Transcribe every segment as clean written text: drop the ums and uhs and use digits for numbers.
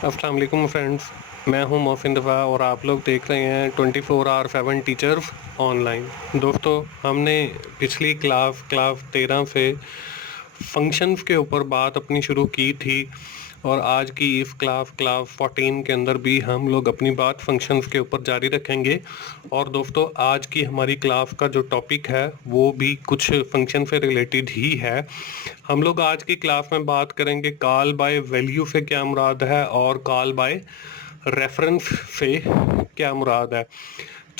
अस्सलाम वालेकुम फ्रेंड्स, मैं हूं मोहसिन रफ़ा और आप लोग देख रहे हैं 24/7 टीचर्स ऑनलाइन। दोस्तों, हमने पिछली क्लास 13 से फंक्शंस के ऊपर बात अपनी शुरू की थी और आज की इस क्लास 14 के अंदर भी हम लोग अपनी बात फंक्शंस के ऊपर जारी रखेंगे। और दोस्तों, आज की हमारी क्लास का जो टॉपिक है वो भी कुछ फंक्शन से रिलेटेड ही है। हम लोग आज की क्लास में बात करेंगे कॉल बाय वैल्यू से क्या मुराद है और कॉल बाय रेफरेंस से क्या मुराद है।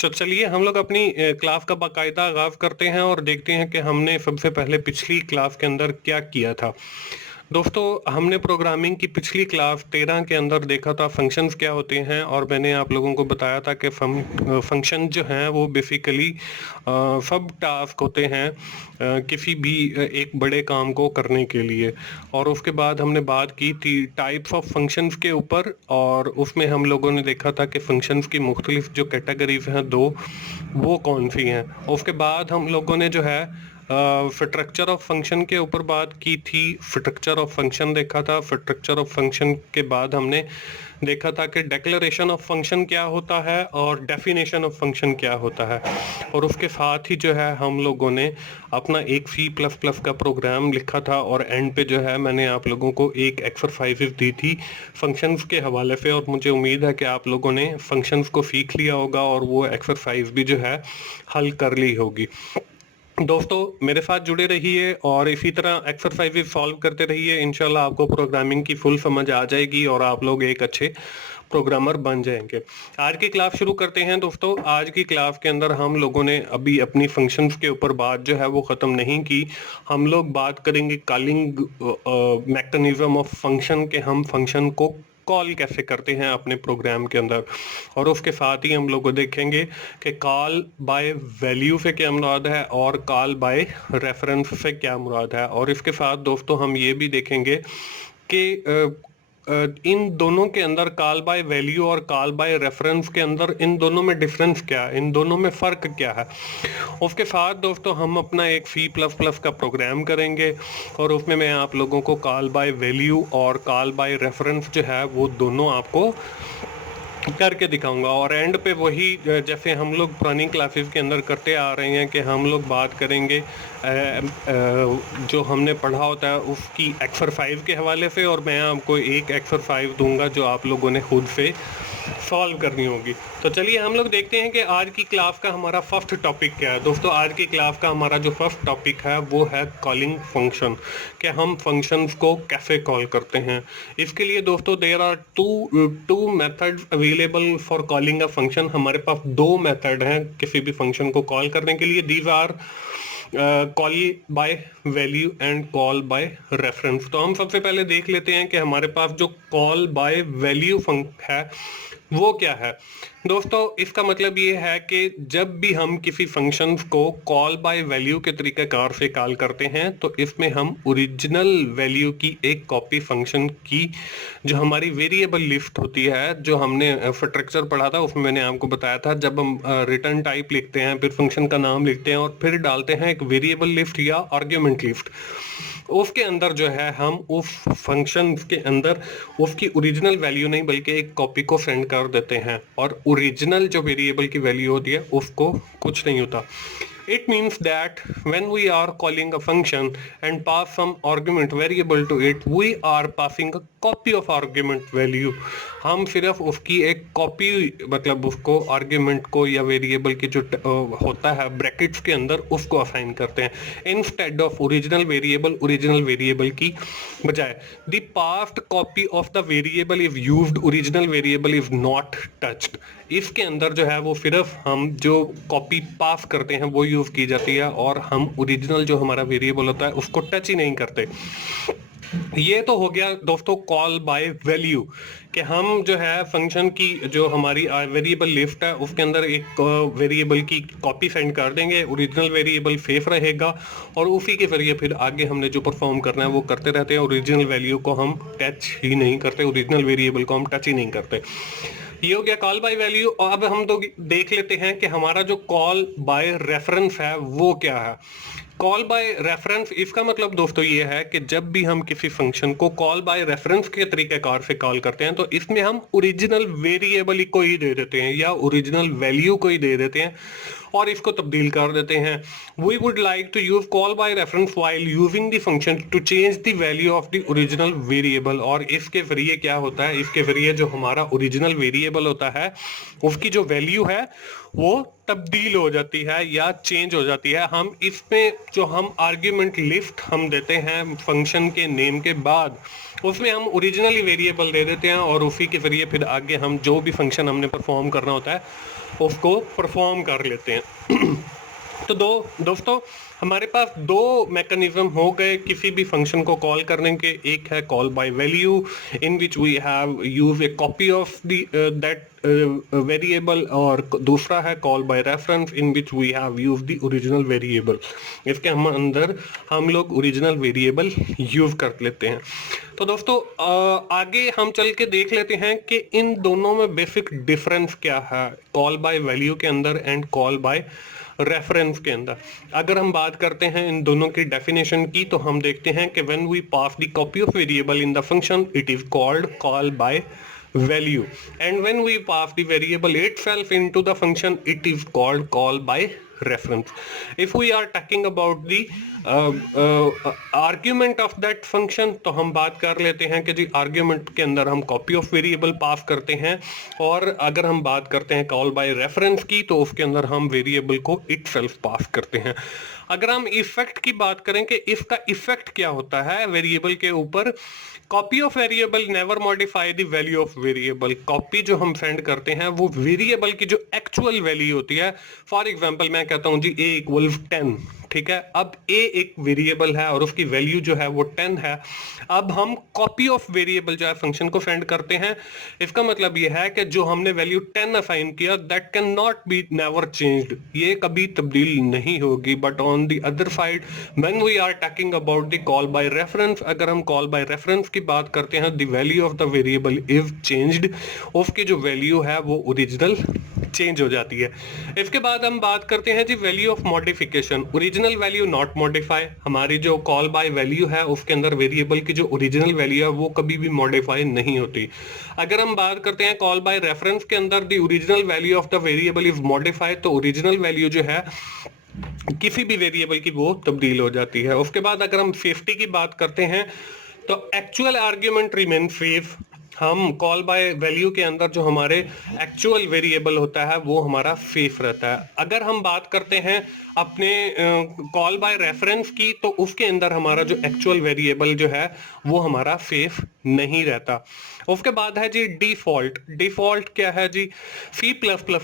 तो चलिए हम लोग अपनी क्लास का बाकायदा आगाज करते हैं और देखते हैं कि हमने सबसे पहले पिछली क्लास के अंदर क्या किया था। दोस्तों, हमने प्रोग्रामिंग की पिछली क्लास 13 के अंदर देखा था फंक्शंस क्या होते हैं और मैंने आप लोगों को बताया था कि फंक्शन जो हैं वो बेसिकली सब टास्क होते हैं किसी भी एक बड़े काम को करने के लिए। और उसके बाद हमने बात की थी टाइप्स ऑफ फंक्शंस के ऊपर और उसमें हम लोगों ने देखा था कि फंक्शंस की मुख्तलिफ जो कैटेगरीज हैं दो, वो कौन सी हैं। उसके बाद हम लोगों ने जो है स्ट्रक्चर ऑफ फंक्शन के ऊपर बात की थी, स्ट्रक्चर ऑफ फंक्शन देखा था। स्ट्रक्चर ऑफ फंक्शन के बाद हमने देखा था कि डिक्लेरेशन ऑफ फंक्शन क्या होता है और डेफिनेशन ऑफ फंक्शन क्या होता है। और उसके साथ ही जो है हम लोगों ने अपना एक C++ का प्रोग्राम लिखा था और एंड पे जो है मैंने आप लोगों को एक एक्सरसाइज दी थी फंक्शंस के हवाले से। और मुझे उम्मीद है कि आप लोगों ने फंक्शंस को सीख लिया होगा और वो एक्सरसाइज भी जो है हल कर ली होगी। दोस्तों, मेरे साथ जुड़े रहिए और इसी तरह एक्सरसाइजेज सॉल्व करते रहिए। इंशाल्लाह आपको प्रोग्रामिंग की फुल समझ आ जाएगी और आप लोग एक अच्छे प्रोग्रामर बन जाएंगे। आज की क्लास शुरू करते हैं। दोस्तों, आज की क्लास के अंदर हम लोगों ने अभी अपनी फंक्शंस के ऊपर बात जो है वो ख़त्म नहीं की। हम लोग बात करेंगे कॉलिंग मैकेनिज्म ऑफ फंक्शन के हम फंक्शन को कॉल कैसे करते हैं अपने प्रोग्राम के अंदर। और उसके साथ ही हम लोग देखेंगे कि कॉल बाय वैल्यू से क्या मुराद है और कॉल बाय रेफरेंस से क्या मुराद है। और इसके साथ दोस्तों हम ये भी देखेंगे कि इन दोनों के अंदर कॉल बाय वैल्यू और कॉल बाय रेफरेंस के अंदर इन दोनों में डिफरेंस क्या है, इन दोनों में फ़र्क क्या है। उसके साथ दोस्तों हम अपना एक C++ का प्रोग्राम करेंगे और उसमें मैं आप लोगों को कॉल बाय वैल्यू और कॉल बाय रेफरेंस जो है वो दोनों आपको करके दिखाऊंगा। और एंड पे वही जैसे हम लोग पुरानी क्लासेस के अंदर करते आ रहे हैं कि हम लोग बात करेंगे जो हमने पढ़ा होता है उसकी एक्सरसाइज के हवाले से और मैं आपको एक एक्सरसाइज दूंगा जो आप लोगों ने खुद से सॉल्व करनी होगी। तो चलिए हम लोग देखते हैं कि आज की क्लास का हमारा फर्स्ट टॉपिक क्या है। दोस्तों, आज की क्लास का हमारा जो फर्स्ट टॉपिक है वो है कॉलिंग फंक्शन, कि हम फंक्शंस को कैसे कॉल करते हैं। इसके लिए दोस्तों there are two methods available for calling a function. हमारे पास दो मेथड हैं किसी भी फंक्शन को कॉल करने के लिए। These are call by value and call by reference. तो हम सबसे पहले देख लेते हैं कि हमारे पास जो कॉल बाय वैल्यू है वो क्या है। दोस्तों, इसका मतलब ये है कि जब भी हम किसी फंक्शंस को कॉल बाय वैल्यू के तरीक़ेकार से कॉल करते हैं तो इसमें हम ओरिजिनल वैल्यू की एक कॉपी फंक्शन की जो हमारी वेरिएबल लिस्ट होती है, जो हमने स्ट्रक्चर पढ़ा था उसमें मैंने आपको बताया था, जब हम रिटर्न टाइप लिखते हैं फिर फंक्शन का नाम लिखते हैं और फिर डालते हैं एक वेरिएबल लिस्ट या आर्ग्यूमेंट लिस्ट, उसके अंदर जो है हम उस फंक्शन के अंदर उसकी ओरिजिनल वैल्यू नहीं बल्कि एक कॉपी को सेंड कर देते हैं और ओरिजिनल जो वेरिएबल की वैल्यू होती है उसको कुछ नहीं होता। It means that when we are calling a function and pass some argument variable to it, we are passing a copy of argument value। हम सिर्फ उसकी एक कॉपी मतलब उसको आर्ग्यूमेंट को या वेरिएबल की जो होता है ब्रैकेट्स के अंदर उसको असाइन करते हैं इंस्टेड ऑफ ओरिजिनल वेरिएबल की बजाय। The past copy of the variable is used, original variable is not touched. इसके अंदर जो है वो सिर्फ हम जो कॉपी पास करते हैं वो यूज की जाती है और हम ओरिजिनल जो हमारा वेरिएबल होता है उसको टच ही नहीं करते। ये तो हो गया दोस्तों कॉल बाय वैल्यू, कि हम जो है फंक्शन की जो हमारी वेरिएबल लिस्ट है उसके अंदर एक वेरिएबल की कॉपी सेंड कर देंगे, ओरिजिनल वेरिएबल सेफ रहेगा और उसी के जरिए फिर आगे हमने जो परफॉर्म करना है वो करते रहते हैं। ओरिजिनल वैल्यू को हम टच ही नहीं करते, ओरिजिनल वेरिएबल को हम टच ही नहीं करते। ये हो गया कॉल बाय वैल्यू। और अब हम तो देख लेते हैं कि हमारा जो कॉल बाय रेफरेंस है वो क्या है। कॉल बाय रेफरेंस, इसका मतलब दोस्तों ये है कि जब भी हम किसी फंक्शन को कॉल बाय रेफरेंस के तरीकेकार से कॉल करते हैं तो इसमें हम ओरिजिनल वेरिएबल को ही दे देते हैं या ओरिजिनल वैल्यू को ही दे देते हैं और इसको तब्दील कर देते हैं। We would like to use call by reference while using the function to change the value of the original variable. और इसके जरिए क्या होता है, इसके जरिए जो हमारा ओरिजिनल वेरिएबल होता है उसकी जो वैल्यू है वो तब्दील हो जाती है या चेंज हो जाती है। हम इसमें जो हम आर्ग्यूमेंट लिस्ट हम देते हैं फंक्शन के नेम के बाद उसमें हम ओरिजिनली वेरिएबल दे देते हैं और उसी के जरिए फिर आगे हम जो भी फंक्शन हमने परफॉर्म करना होता है उसको परफॉर्म कर लेते हैं। तो दोस्तों हमारे पास दो मैकेनिज्म हो गए किसी भी फंक्शन को कॉल करने के। एक है call by value in which we have use a copy of that variable, और दूसरा है call by reference in which we have use the original variable. इसके हम अंदर हम लोग ओरिजिनल वेरिएबल यूज कर लेते हैं। तो दोस्तों आगे हम चल के देख लेते हैं कि इन दोनों में बेसिक डिफरेंस क्या है कॉल बाय वैल्यू के अंदर एंड कॉल बाय रेफरेंस के अंदर। अगर हम बात करते हैं इन दोनों की डेफिनेशन की तो हम देखते हैं कि when we pass the copy of variable in the function it is called call by value, and when we pass the variable itself into the function it is called call by reference. If we are talking about the argument of that function तो हम बात कर लेते हैं कि जी argument के अंदर हम कॉपी ऑफ वेरिएबल पास करते हैं, और अगर हम बात करते हैं कॉल बाय रेफरेंस की तो उसके अंदर हम वेरिएबल को इटसेल्फ पास करते हैं। अगर हम इफेक्ट की बात करें कि इसका इफेक्ट क्या होता है वेरिएबल के ऊपर, copy of variable never modify the value of variable. Copy जो हम सेंड करते हैं वो वेरिएबल की जो एक्चुअल वैल्यू होती है, फॉर एग्जांपल मैं कहता हूं जी a इक्वल्स 10, ठीक है। अब a एक वेरिएबल है और उसकी वैल्यू जो है वो 10 है। अब हम कॉपी ऑफ वेरिएबल जो है फंक्शन को सेंड करते हैं, इसका मतलब यह है कि जो हमने वैल्यू 10 असाइन किया that can not be never changed, ये कभी तब्दील नहीं होगी। But on the other side when we are talking about the call by reference, अगर हम कॉल बाय रेफरेंस की बात करते हैं the value of the variable is changed, उसकी जो वैल्यू है वो ओरिजिनल चेंज हो जाती है। इसके बाद हम बात करते हैं जी value of modification. Original value not modify, हमारी जो कॉल बाय वैल्यू है उसके अंदर वेरिएबल की जो ओरिजिनल वैल्यू है वो कभी भी मॉडिफाई नहीं होती। अगर हम बात करते हैं कॉल बाय रेफरेंस के अंदर the original value of the variable is modify, तो ओरिजिनल वैल्यू जो है किसी भी वेरिएबल की वो तब्दील हो जाती है। उसके बाद अगर हम सेफ्टी की बात करते हैं तो एक्चुअल आर्ग्यूमेंट रिमेन सेफ। हम कॉल बाय वैल्यू के अंदर जो हमारे एक्चुअल वेरिएबल होता है वो हमारा सेफ रहता है। अगर हम बात करते हैं अपने कॉल बाय रेफरेंस की तो उसके अंदर हमारा जो एक्चुअल वेरिएबल जो है वो हमारा सेफ नहीं रहता। उसके बाद है जी डिफॉल्ट। डिफॉल्ट क्या है जी, C++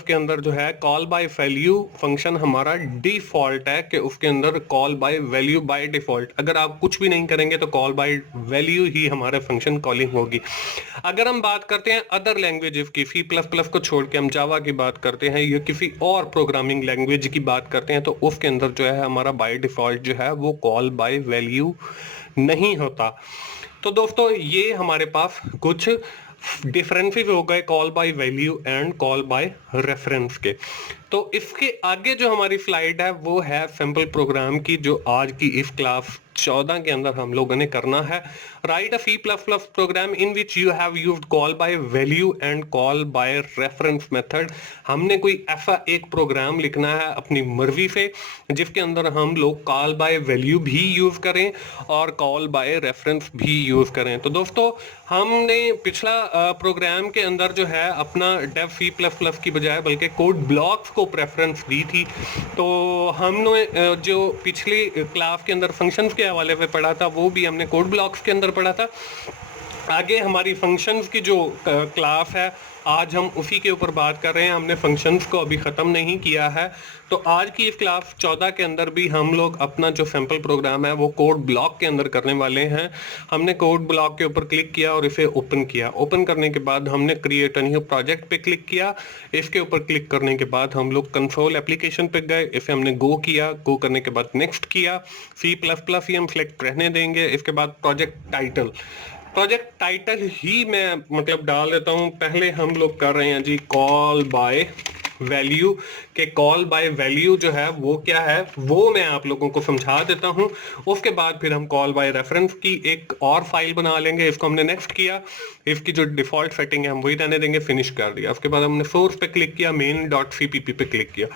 के अंदर जो है कॉल बाय वैल्यू फंक्शन हमारा डिफॉल्ट है कि उसके अंदर call by value by default, अगर आप कुछ भी नहीं करेंगे तो कॉल बाय वैल्यू ही हमारे फंक्शन कॉलिंग होगी। अगर हम बात करते हैं अदर लैंग्वेजेस की, C++ को छोड़ के हम जावा की बात करते हैं या किसी और प्रोग्रामिंग लैंग्वेज की बात करते हैं तो उसके अंदर जो है हमारा बाय डिफॉल्ट जो है वो कॉल बाय वैल्यू नहीं होता। तो दोस्तों ये हमारे पास कुछ डिफरेंसेस हो गए call by value and call by reference के। तो इसके आगे जो हमारी स्लाइड है वो है सैंपल प्रोग्राम की, जो आज की इस क्लास 14 के अंदर हम लोगों ने करना है। Write a C++ program in which you have used call by value and call by reference method. हमने कोई ऐसा एक प्रोग्राम लिखना है अपनी मर्जी से जिसके अंदर हम लोग कॉल बाय वैल्यू भी यूज करें और कॉल बाय रेफरेंस भी यूज करें। तो दोस्तों हमने पिछला प्रोग्राम के अंदर जो है अपना डेव C++ की बजाय बल्कि कोड ब्लॉक्स को प्रेफरेंस दी थी। तो हमने जो पिछली क्लास के अंदर फंक्शंस के हवाले पे पढ़ा था वो भी हमने कोड ब्लॉक्स के अंदर पढ़ा था। आगे हमारी फंक्शंस की जो क्लास है आज हम उसी के ऊपर बात कर रहे हैं, हमने फंक्शंस को अभी ख़त्म नहीं किया है। तो आज की इस क्लास 14 के अंदर भी हम लोग अपना जो सैंपल प्रोग्राम है वो कोड ब्लॉक के अंदर करने वाले हैं। हमने कोड ब्लॉक के ऊपर क्लिक किया और इसे ओपन किया। ओपन करने के बाद हमने क्रिएट अ न्यू प्रोजेक्ट पे क्लिक किया। इसके ऊपर क्लिक करने के बाद हम लोग कंसोल एप्लीकेशन पे गए, इसे हमने गो किया। गो करने के बाद नेक्स्ट किया। C++ ही हम सिलेक्ट रहने देंगे। इसके बाद प्रोजेक्ट टाइटल, प्रोजेक्ट टाइटल ही मैं मतलब डाल देता हूं। पहले हम लोग कर रहे हैं जी कॉल बाय वैल्यू के कॉल बाय वैल्यू जो है वो क्या है वो मैं आप लोगों को समझा देता हूं। उसके बाद फिर हम कॉल बाय रेफरेंस की एक और फाइल बना लेंगे। इसको हमने नेक्स्ट किया, इसकी जो डिफॉल्ट सेटिंग है हम वही रहने देंगे, फिनिश कर दिया। उसके बाद हमने सोर्स पे क्लिक किया, मेन डॉट सीपीपी पे क्लिक किया।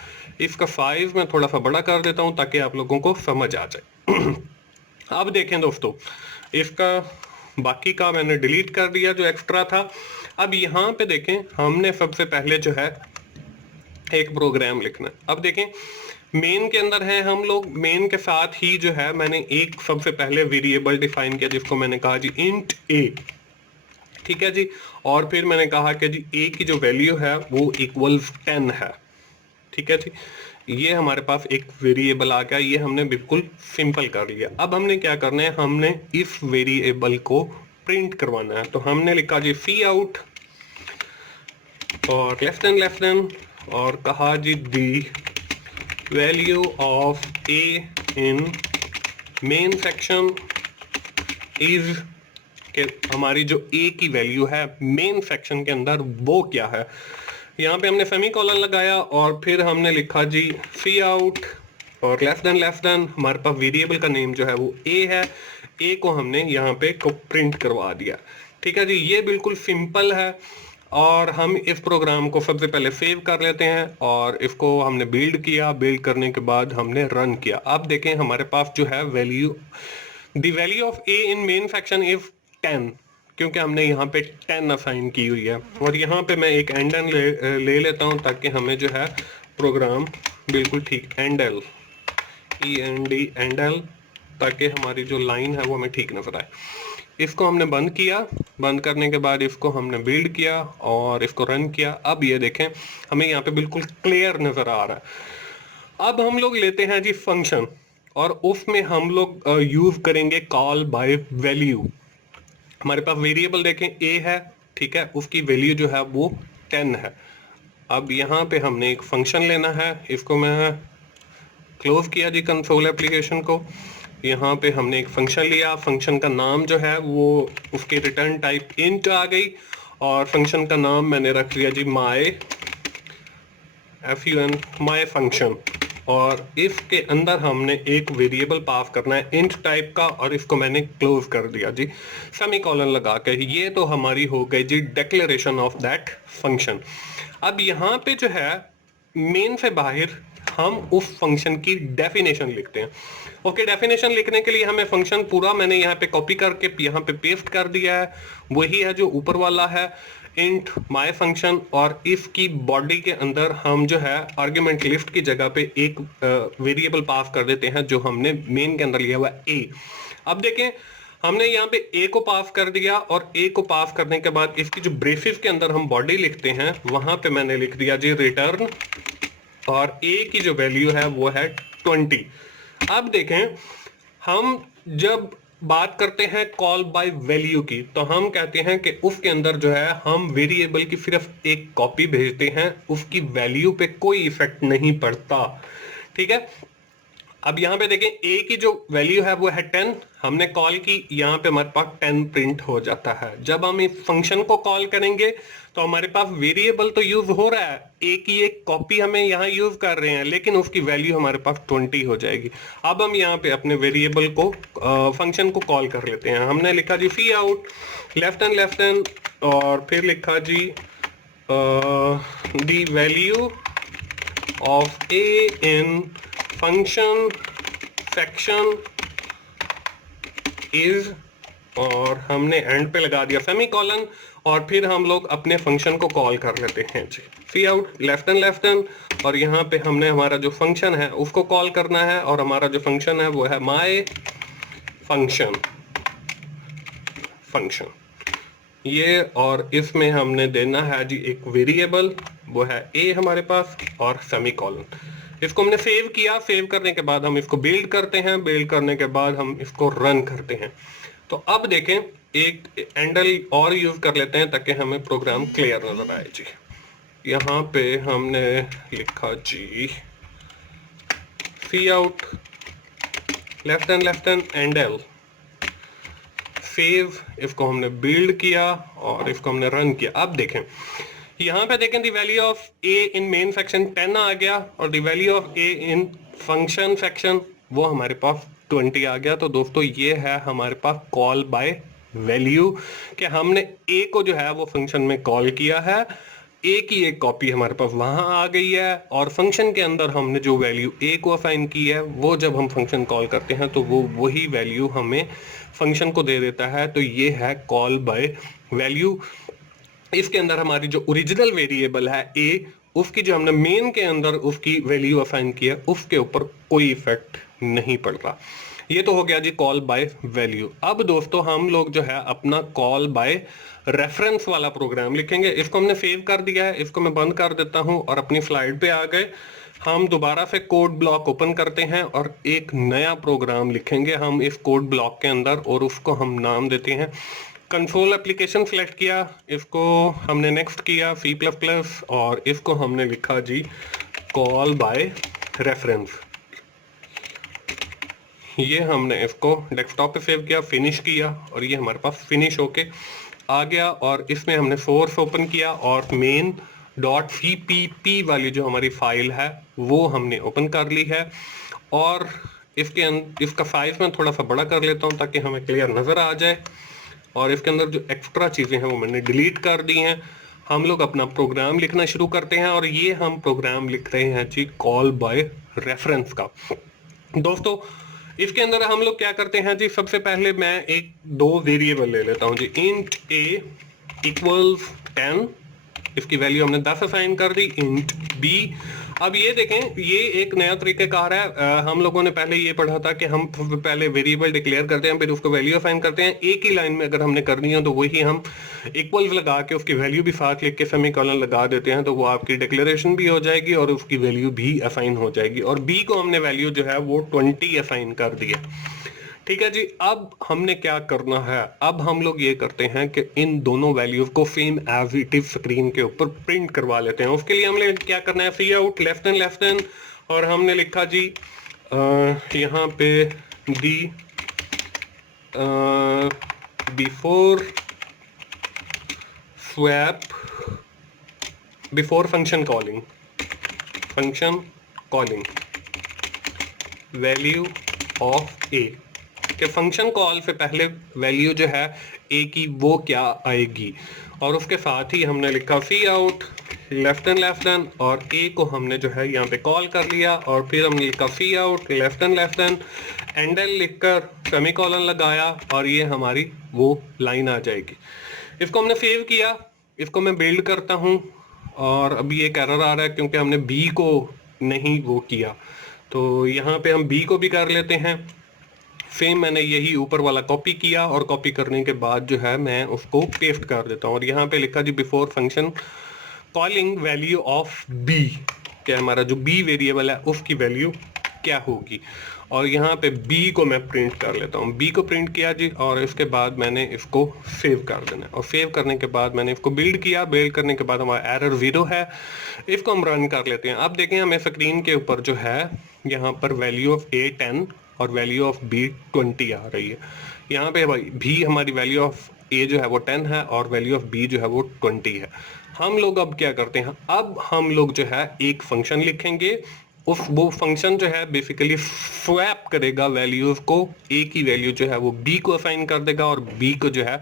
इसका साइज मैं थोड़ा सा बड़ा कर देता हूं ताकि आप लोगों को समझ आ जाए। अब देखें दोस्तों, इसका बाकी का मैंने डिलीट कर दिया जो एक्स्ट्रा था। अब यहाँ पे देखें, हमने सबसे पहले जो है एक प्रोग्राम लिखना है। अब देखें मेन के अंदर है हम लोग, मेन के साथ ही जो है मैंने एक सबसे पहले वेरिएबल डिफाइन किया जिसको मैंने कहा जी इंट ए, ठीक है जी। और फिर मैंने कहा कि जी ए की जो वैल्यू है वो इक्वल्स 10 है, ठीक है जी। ये हमारे पास एक वेरिएबल आ गया, ये हमने बिल्कुल सिंपल कर लिया। अब हमने क्या करना है, हमने इस वेरिएबल को प्रिंट करवाना है। तो हमने लिखा जी सी आउट और लेफ्ट देन और कहा G the value of A in main section is के हमारी जो ए की वैल्यू है मेन सेक्शन के अंदर वो क्या है। यहाँ पे हमने सेमीकोलन लगाया और फिर हमने लिखा जी सी आउट और लेस देन हमारे पास वेरिएबल का नेम जो है वो ए है। ए को हमने यहाँ पे को प्रिंट करवा दिया, ठीक है जी। ये बिल्कुल सिंपल है और हम इस प्रोग्राम को सबसे पहले सेव कर लेते हैं और इसको हमने बिल्ड किया। बिल्ड करने के बाद हमने रन किया। अब देखें हमारे पास जो है value, the value of A in main section is 10, क्योंकि हमने यहाँ पे 10 असाइन की हुई है। और यहाँ पे मैं एक एंडल ले लेता हूँ ताकि हमें जो है प्रोग्राम बिल्कुल ठीक एंडल एंडल ताकि हमारी जो लाइन है वो हमें ठीक नजर आए। इसको हमने बंद किया, बंद करने के बाद इसको हमने बिल्ड किया और इसको रन किया। अब ये देखें हमें यहाँ पे बिल्कुल क्लियर नजर आ रहा है। अब हम लोग लेते हैं जी फंक्शन और उसमें हम लोग यूज करेंगे कॉल बाय वैल्यू। हमारे पास वेरिएबल देखें ए है, ठीक है, उसकी वैल्यू जो है वो 10 है। अब यहाँ पे हमने एक फंक्शन लेना है। इसको मैं क्लोज किया जी कंसोल एप्लीकेशन को। यहाँ पे हमने एक फंक्शन लिया, फंक्शन का नाम जो है वो उसकी रिटर्न टाइप इंट आ गई और फंक्शन का नाम मैंने रख लिया जी माई fun माई फंक्शन। और इसके अंदर हमने एक वेरिएबल पास करना है इंट टाइप का और इसको मैंने क्लोज कर दिया जी सेमीकोलन लगा के। ये तो हमारी हो गई जी डिक्लेरेशन ऑफ दैट फंक्शन। अब यहाँ पे जो है मेन से बाहर हम उस फंक्शन की डेफिनेशन लिखते हैं। ओके, डेफिनेशन लिखने के लिए हमें फंक्शन पूरा मैंने यहाँ पे कॉपी करके यहाँ पे पेस्ट कर दिया है, वही है जो ऊपर वाला है इंट माय फंक्शन। और इसकी बॉडी के अंदर हम जो है आर्गुमेंट लिस्ट की जगह पे एक वेरिएबल पास कर देते हैं जो हमने मेन के अंदर लिया हुआ ए। अब देखें हमने यहाँ पे ए को पास कर दिया और ए को पास करने के बाद इसकी जो ब्रेसेस के अंदर हम बॉडी लिखते हैं वहां पे मैंने लिख दिया जी रिटर्न और ए की जो वैल्यू है वो है 20। अब देखें हम जब बात करते हैं कॉल बाय वैल्यू की तो हम कहते हैं कि उसके अंदर जो है हम वेरिएबल की सिर्फ एक कॉपी भेजते हैं, उसकी वैल्यू पे कोई इफेक्ट नहीं पड़ता, ठीक है। अब यहाँ पे देखें ए की जो वैल्यू है वो है 10, हमने कॉल की, यहाँ पे हमारे पास 10 प्रिंट हो जाता है। जब हम इस फंक्शन को कॉल करेंगे तो हमारे पास वेरिएबल तो यूज हो रहा है, ए की एक कॉपी हमें यहाँ यूज कर रहे हैं, लेकिन उसकी वैल्यू हमारे पास 20 हो जाएगी। अब हम यहाँ पे अपने वेरिएबल को फंक्शन को कॉल कर लेते हैं। हमने लिखा जी सी आउट लेफ्ट एंड और फिर लिखा जी the value of A in function section is और हमने एंड पे लगा दिया सेमीकोलन और फिर हम लोग अपने फंक्शन को कॉल कर लेते हैं जी सी आउट लेफ्ट एंड और यहाँ पे हमने हमारा जो फंक्शन है उसको कॉल करना है और हमारा जो फंक्शन है वो है माय फंक्शन ये। और इसमें हमने देना है जी एक वेरिएबल, वो है ए हमारे पास और सेमीकोलन। इसको हमने सेव किया, सेव करने के बाद हम इसको बिल्ड करते हैं, बिल्ड करने के बाद हम इसको रन करते हैं। तो अब देखें एक एंडल और यूज कर लेते हैं ताकि हमें प्रोग्राम क्लियर नजर आए जी। यहाँ पे हमने लिखा जी सी out left and endl save, इसको हमने बिल्ड किया और इसको हमने रन किया। अब देखें यहाँ पे देखें the value of A in main section 10 आ गया और the value of A in function section वो हमारे पास 20 आ गया। तो दोस्तों ये है हमारे पास कॉल बाय वैल्यू कि हमने ए को जो है वो फंक्शन में कॉल किया है, ए की एक कॉपी हमारे पास वहां आ गई है और फंक्शन के अंदर हमने जो वैल्यू ए को असाइन की है वो जब हम फंक्शन कॉल करते हैं तो वो वही वैल्यू हमें फंक्शन को दे देता है। तो ये है कॉल बाय वैल्यू। इसके अंदर हमारी जो ओरिजिनल वेरिएबल है ए, उसकी जो हमने मेन के अंदर उसकी वैल्यू असाइन की है उसके ऊपर कोई इफेक्ट नहीं पड़ रहा। ये तो हो गया जी कॉल बाय वैल्यू। अब दोस्तों हम लोग जो है अपना कॉल बाय रेफरेंस वाला प्रोग्राम लिखेंगे। इसको हमने सेव कर दिया है, इसको मैं बंद कर देता हूं और अपनी स्लाइड पे आ गए। हम दोबारा से कोड ब्लॉक ओपन करते हैं और एक नया प्रोग्राम लिखेंगे हम इस कोड ब्लॉक के अंदर और उसको हम नाम देते हैं कंसोल एप्लीकेशन। सेलेक्ट किया, इसको हमने नेक्स्ट किया C++ और इसको हमने लिखा जी कॉल बाय रेफरेंस। ये हमने इसको डेस्कटॉप पे सेव किया, फिनिश किया और ये हमारे पास फिनिश होके आ गया। और इसमें हमने सोर्स ओपन किया और मेन डॉट CPP वाली जो हमारी फाइल है वो हमने ओपन कर ली है। और इसका साइज मैं थोड़ा सा बड़ा कर लेता हूँ ताकि हमें क्लियर नजर आ जाए। और इसके अंदर जो एक्स्ट्रा चीजें हैं वो मैंने डिलीट कर दी हैं। हम लोग अपना प्रोग्राम लिखना शुरू करते हैं और ये हम प्रोग्राम लिख रहे हैं जी कॉल बाय रेफरेंस का। दोस्तों इसके अंदर हम लोग क्या करते हैं जी, सबसे पहले मैं एक दो वेरिएबल ले लेता हूं जी। इंट a इक्वल्स 10, इसकी वैल्यू हमने 10 असाइन कर दी। इंट b, अब ये देखें ये एक नया तरीक़ाकार है। हम लोगों ने पहले ये पढ़ा था कि हम पहले वेरिएबल डिक्लेयर करते हैं फिर उसको वैल्यू असाइन करते हैं। एक ही लाइन में अगर हमने करनी है तो वही हम इक्वल्स लगा के उसकी वैल्यू भी साथ लिख के सेमीकोलन लगा देते हैं तो वो आपकी डिक्लेरेशन भी हो जाएगी और उसकी वैल्यू भी असाइन हो जाएगी। और b को हमने वैल्यू जो है वो 20 असाइन कर दिया। ठीक है जी, अब हमने क्या करना है, अब हम लोग ये करते हैं कि इन दोनों वैल्यूज को same as it is screen के ऊपर प्रिंट करवा लेते हैं। उसके लिए हमने क्या करना है, सी आउट लेस देन और हमने लिखा जी यहाँ पे the before swap before function calling value of a, कि फंक्शन कॉल से पहले वैल्यू जो है ए की वो क्या आएगी। और उसके साथ ही हमने लिखा सी आउट लेस देन और ए को हमने जो है यहाँ पे कॉल कर लिया और फिर हमने लिखा सी आउट लेस देन एंडल लिखकर सेमीकोलन लगाया और ये हमारी वो लाइन आ जाएगी। इसको हमने सेव किया, इसको मैं बिल्ड करता हूँ और अभी एक एरर आ रहा है क्योंकि हमने बी को नहीं वो किया। तो यहाँ पे हम बी को भी कर लेते हैं। सेम मैंने यही ऊपर वाला कॉपी किया और कॉपी करने के बाद जो है मैं उसको पेस्ट कर देता हूँ और यहाँ पे लिखा जी before function calling value of b, क्या हमारा जो बी वेरिएबल है उसकी वैल्यू क्या होगी। और यहाँ पे बी को मैं प्रिंट कर लेता हूँ। बी को प्रिंट किया जी और इसके बाद मैंने इसको सेव कर देना है और सेव करने के बाद मैंने इसको बिल्ड किया। बिल्ड करने के बाद हमारा एरर 0 है, इसको हम रन कर लेते हैं। अब देखें हमें स्क्रीन के ऊपर जो है यहाँ पर वैल्यू ऑफ ए 10 और वैल्यू ऑफ बी 20 आ रही है। यहाँ पे भी हमारी वैल्यू ऑफ ए जो है वो 10 है और वैल्यू ऑफ बी जो है वो 20 है। हम लोग अब क्या करते हैं, अब हम लोग जो है एक फंक्शन लिखेंगे। वो फंक्शन जो है बेसिकली स्वैप करेगा वैल्यूज को। ए की वैल्यू जो है वो बी को असाइन कर देगा और बी को जो है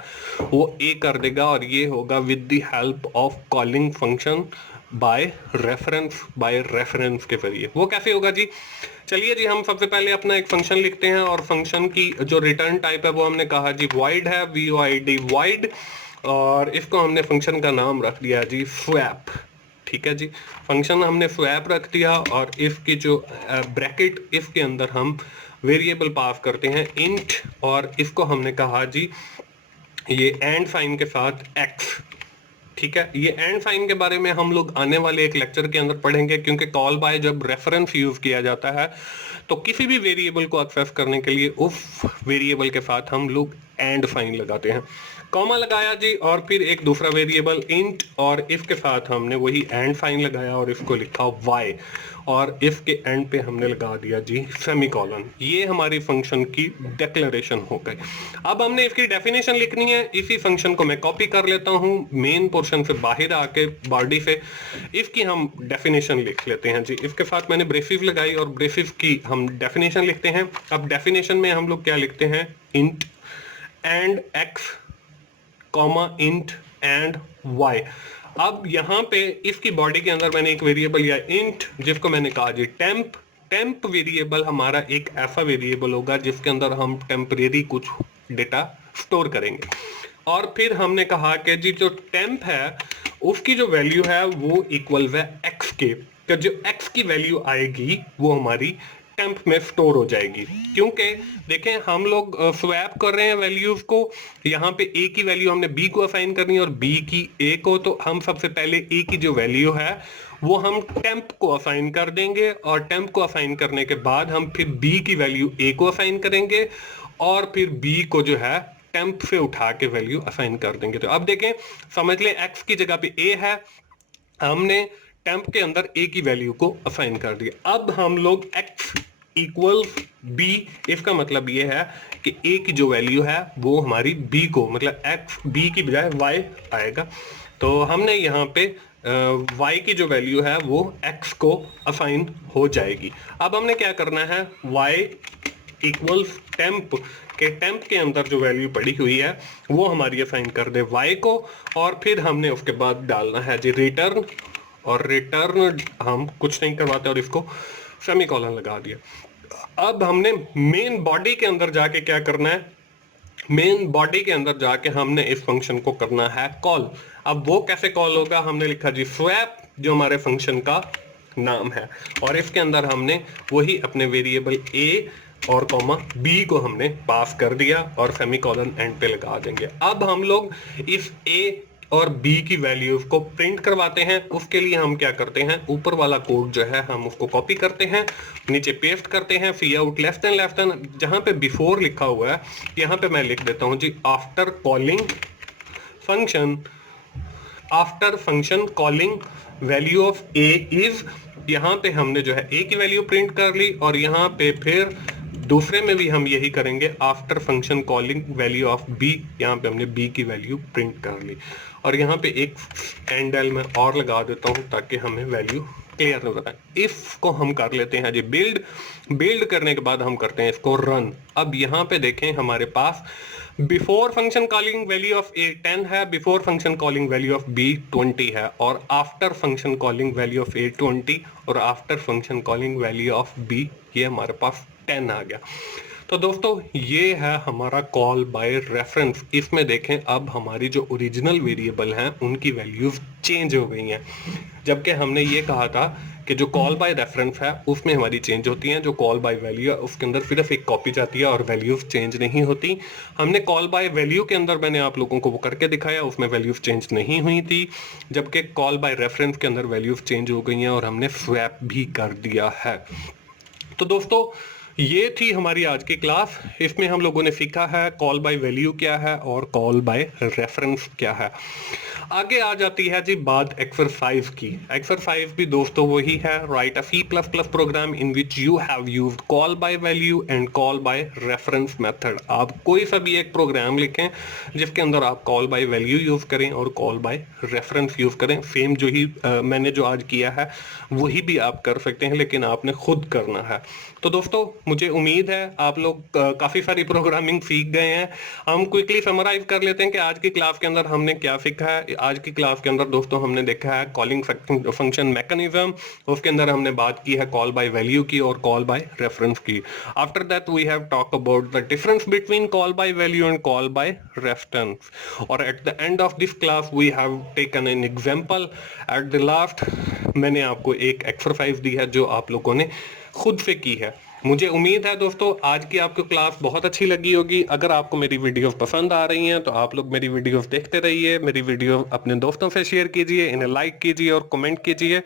वो ए कर देगा और ये होगा with the help of calling function by reference के जरिए। वो कैसे होगा जी, चलिए जी हम सबसे पहले अपना एक फंक्शन लिखते हैं और फंक्शन की जो रिटर्न टाइप है वो हमने कहा जी वॉइड है, VOID वॉइड, और इसको हमने फंक्शन का नाम रख दिया जी स्वैप। ठीक है जी, फंक्शन हमने स्वैप रख दिया और इसकी जो ब्रैकेट इसके अंदर हम वेरिएबल पास करते हैं इंट और इसको हमने कहा जी ये एंड साइन के साथ x। ठीक है, ये एंड साइन के बारे में हम लोग आने वाले एक लेक्चर के अंदर पढ़ेंगे क्योंकि कॉल बाय जब रेफरेंस यूज किया जाता है तो किसी भी वेरिएबल को एक्सेस करने के लिए उस वेरिएबल के साथ हम लोग एंड साइन लगाते हैं। कॉमा लगाया जी, और फिर एक दूसरा वेरिएबल इंट, और इफ के साथ हमने वही एंड साइन लगाया और इसको लिखा y, और इफ के एंड पे हमने लगा दिया जी सेमीकोलन। ये हमारी फंक्शन की डिक्लेरेशन हो गई। अब हमने इसकी डेफिनेशन लिखनी है। इसी फंक्शन को मैं कॉपी कर लेता हूं मेन पोर्शन से बाहर आके बॉडी से, इसकी हम डेफिनेशन लिख लेते हैं जी। इसके साथ मैंने ब्रेसिस लगाई और ब्रेसिस की हम डेफिनेशन लिखते हैं। अब डेफिनेशन में हम लोग क्या लिखते हैं, int and x comma int and y। अब यहाँ पे इसकी बॉडी के अंदर मैंने एक वेरिएबल लिया इंट, जिसको मैंने कहा जी टेम्प। टेम्प वेरिएबल हमारा एक ऐसा वेरिएबल होगा जिसके अंदर हम टेम्परेरी कुछ डेटा स्टोर करेंगे। और फिर हमने कहा कि जी जो टेम्प है उसकी जो वैल्यू है वो इक्वल है x के, तो जो x की वैल्यू आएगी वो हमारी टेम्प में स्टोर हो जाएगी। क्योंकि देखें हम लोग स्वैप कर रहे हैं वैल्यूज को, यहाँ पे a की वैल्यू हमने b को असाइन करनी है और b की a को, तो हम सबसे पहले a की जो वैल्यू है वो हम टेम्प को असाइन कर देंगे, और टेम्प को असाइन करने के बाद हम फिर b की वैल्यू a को असाइन करेंगे, और फिर b को जो है टेम्प से उठा के वैल्यू असाइन कर देंगे। तो अब देखें, समझ लें x की जगह पे a है, हमने टेम्प के अंदर a की वैल्यू को असाइन कर दिया। अब हम लोग x इक्वल b, इसका मतलब ये है कि a की जो वैल्यू है वो हमारी b को, मतलब x b की बजाय y आएगा। तो हमने यहाँ पे y की जो वैल्यू है वो x को असाइन हो जाएगी। अब हमने क्या करना है, y इक्वल टेम्प के, टेम्प के अंदर जो वैल्यू पड़ी हुई है वो हमारी असाइन कर दे y को, और फिर हमने उसके बाद डालना है जी रिटर्न, और रिटर्न हम कुछ नहीं करवाते और इसको सेमीकोलन लगा दिया। अब हमने मेन बॉडी के अंदर जाके क्या करना है, मेन बॉडी के अंदर जाके हमने इस फंक्शन को करना है कॉल। अब वो कैसे कॉल होगा, हमने लिखा जी स्वैप, जो हमारे फंक्शन का नाम है, और इसके अंदर हमने वही अपने वेरिएबल a और कॉमा b को हमने पास कर दिया और सेमीकोलन एंड पे लगा देंगे। अब हम लोग इस a और b की वैल्यूज को प्रिंट करवाते हैं। उसके लिए हम क्या करते हैं, ऊपर वाला कोड जो है हम उसको कॉपी करते हैं, नीचे पेस्ट करते हैं, सी आउट लेस देन जहां पे बिफोर लिखा हुआ है यहाँ पे मैं लिख देता हूं जी after calling function, after function calling value of a is, यहाँ पे हमने जो है a की वैल्यू प्रिंट कर ली, और यहाँ पे फिर दूसरे में भी हम यही करेंगे, after function calling value of b, यहाँ पे हमने b की वैल्यू प्रिंट कर ली, और यहाँ पे एक एंडल में और लगा देता हूँ ताकि हमें वैल्यू क्लियर नजर आए। इफ को हम कर लेते हैं जी बिल्ड, बिल्ड करने के बाद हम करते हैं इसको रन। अब यहाँ पे देखें हमारे पास before function calling value of a 10 है, before function calling value of b 20 है, और after function calling value of a 20 और after function calling value of b ये हमारे पास 10 आ गया। तो दोस्तों ये है हमारा कॉल बाय रेफरेंस। इसमें देखें अब हमारी जो ओरिजिनल वेरिएबल हैं उनकी वैल्यूज चेंज हो गई हैं, जबकि हमने ये कहा था कि जो कॉल बाय रेफरेंस है उसमें हमारी चेंज होती हैं, जो कॉल बाय वैल्यू है उसके अंदर सिर्फ एक कॉपी जाती है और वैल्यूज चेंज नहीं होती। हमने कॉल बाय वैल्यू के अंदर मैंने आप लोगों को वो करके दिखाया, उसमें वैल्यूज चेंज नहीं हुई थी, जबकि कॉल बाय रेफरेंस के अंदर वैल्यूज चेंज हो गई हैं और हमने स्वैप भी कर दिया है। तो दोस्तों ये थी हमारी आज की क्लास। इसमें हम लोगों ने सीखा है कॉल बाय वैल्यू क्या है और कॉल बाय रेफरेंस क्या है। आगे आ जाती है जी बात एक्सरसाइज की। एक्सरसाइज भी दोस्तों वही है, write a C++ program in which you have used call by value and call by reference method. आप कोई सा भी एक प्रोग्राम लिखें जिसके अंदर आप कॉल बाय वैल्यू यूज करें और कॉल बाय रेफरेंस यूज करें। सेम जो ही मैंने जो आज किया है वही भी आप कर सकते हैं, लेकिन आपने खुद करना है। तो दोस्तों मुझे उम्मीद है आप लोग काफी सारी प्रोग्रामिंग सीख गए हैं। हम क्विकली समराइज कर लेते हैं कि आज की क्लास के अंदर हमने क्या सीखा है। आज की क्लास के अंदर दोस्तों हमने देखा है कॉलिंग फंक्शन मैकेनिज्म, उसके अंदर हमने बात की है कॉल बाय वैल्यू की और कॉल बाय रेफरेंस की। After that we have talk about the difference between call by value and call by reference, और at the end of this class we have taken an example. At the last मैंने आपको एक exercise दी है जो आप लोगों ने खुद से की है। मुझे उम्मीद है दोस्तों आज की आपको क्लास बहुत अच्छी लगी होगी। अगर आपको मेरी वीडियोस पसंद आ रही हैं तो आप लोग मेरी वीडियोस देखते रहिए, मेरी वीडियो अपने दोस्तों से शेयर कीजिए, इन्हें लाइक कीजिए और कमेंट कीजिए,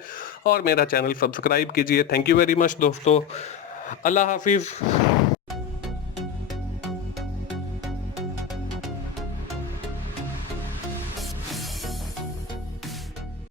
और मेरा चैनल सब्सक्राइब कीजिए। थैंक यू वेरी मच दोस्तों, अल्लाह हाफिज।